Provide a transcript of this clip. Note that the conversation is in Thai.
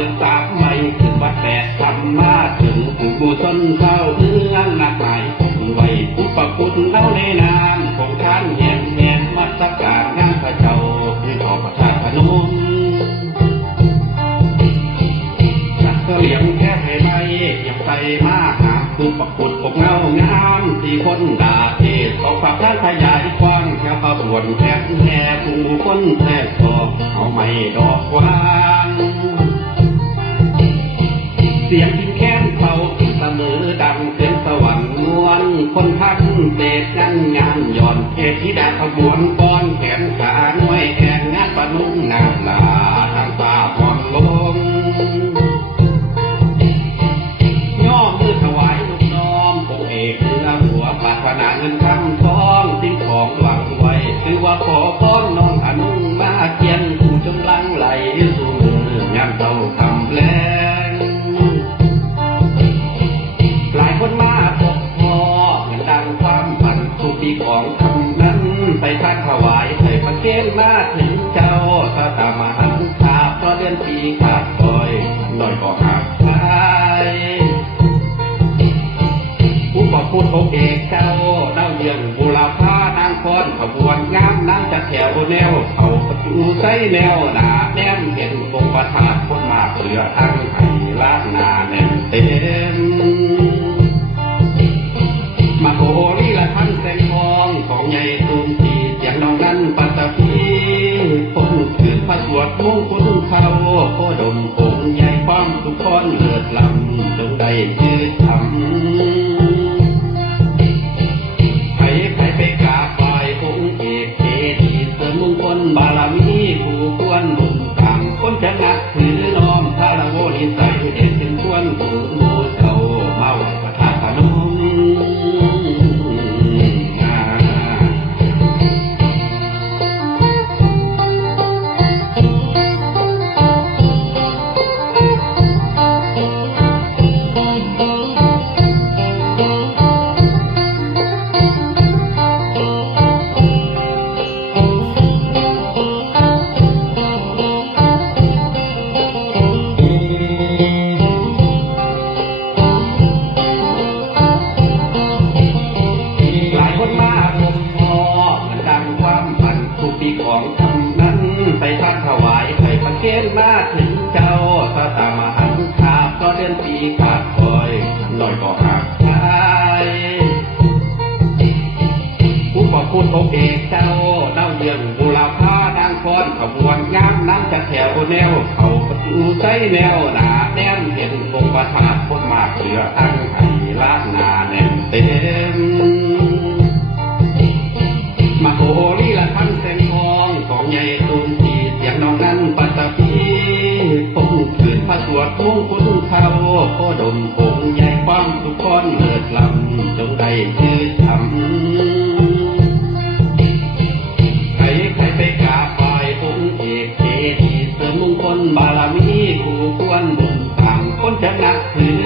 ดือน3ไม่ขึ้นวัดแปดธรรมาถึงบูชนเจ้าเอื้องนักหมายไว้อุปคุณเอาในนามของท่านแห่งแห่งมัสการงานพระเจ้าที่ขอประทานพนมนักเลี้ยงแค่ให้ไม่ยังไปมาหาคือประกุดปกเงางามที่คนด่าเทศขอฝากท่านขยายกว้างแค่ขบวนแค่แห่ผู้คนแท้ทอเอาไม่ดอกวางเสียงทิ้งแค้นเขาเสมอดังเสียงสวรรค์นวลคนทักเศษงันงานย่อนเทพธิดาขบวนก้อนแขนขาหน่วยแอนงานปนุ่งนาลาทางตาผ่อนลงย่อมือถวายลูกน้อมองค์เอกเนื้อหัวปรารถนาเงินคำทองสิ่งของหวังไว้คือว่าขอพ้นน้องอนุมาเทียนผู้จงลังไหลสู่มืองามเจ้าคำแลหลายคนมาพบพอเหมือนดังความฝันทุกปีของคำนั้นไปทักถวายให้ประเคนมาถึงเจ้าตาตามหันขาเพราะเดือนปีขาดคอยหน่อยก็หักใจผู้บอกพูดองค์เอกเจ้าเล่าเยี่ยงบุรพานางคอนขบวนงามนั่งจะแถวแนวเขาประตูใส่แนวหนาแนมเห็นองค์ประธานคนมากเหลือทั้งไห้ลาดนาแน่นเต็มมาโหรีละท่านแสงทองของใหญ่ตูมทีเสียงน้องนั้นปัตตพีพ้นคืนพระสวดมงคลเขาโคดมองค์ใหญ่ความทุกคนเลิศลำจงได้ชื่อทำใครไปกราบไหว้องค์เอกเทดีเสริมมงคลบารมีผู้ควรบุญต่างคนจะนับถือน้อมพระโวนิสัยเด็ดถึงควรผู้บูเจ้ามาไหว้พระธาตุพนมของคำนั้นไปทักถวายให้ประเคนมาถึงเจ้าตาตามหันขาเพราะเดือนปีขาดคอยหน่อยก็หักใจผู้บอกพูดองค์เอกเจ้าเล่าเยี่ยงบุรพานางคอนขบวนงามนั่งจะแถวแนวเขาประตูใส่แนวหนาแน่นเห็นองค์ประธานคนมากเหลือทั้งไห้ลาดนาแน่นเต็มมาโหรีละท่านแสงทองของใหญ่ตูมทีเสียงน้องนั้นปัตตพีพ้นคืนพระสวดมงคลเขาโคดมองค์ใหญ่ความทุกคนเลิศลำจงได้ชื่อทำใครไปกราบไหว้องค์เอกเทดีเสริมมงคลบารมีผู้ควรบุญต่างคนจะนับถือ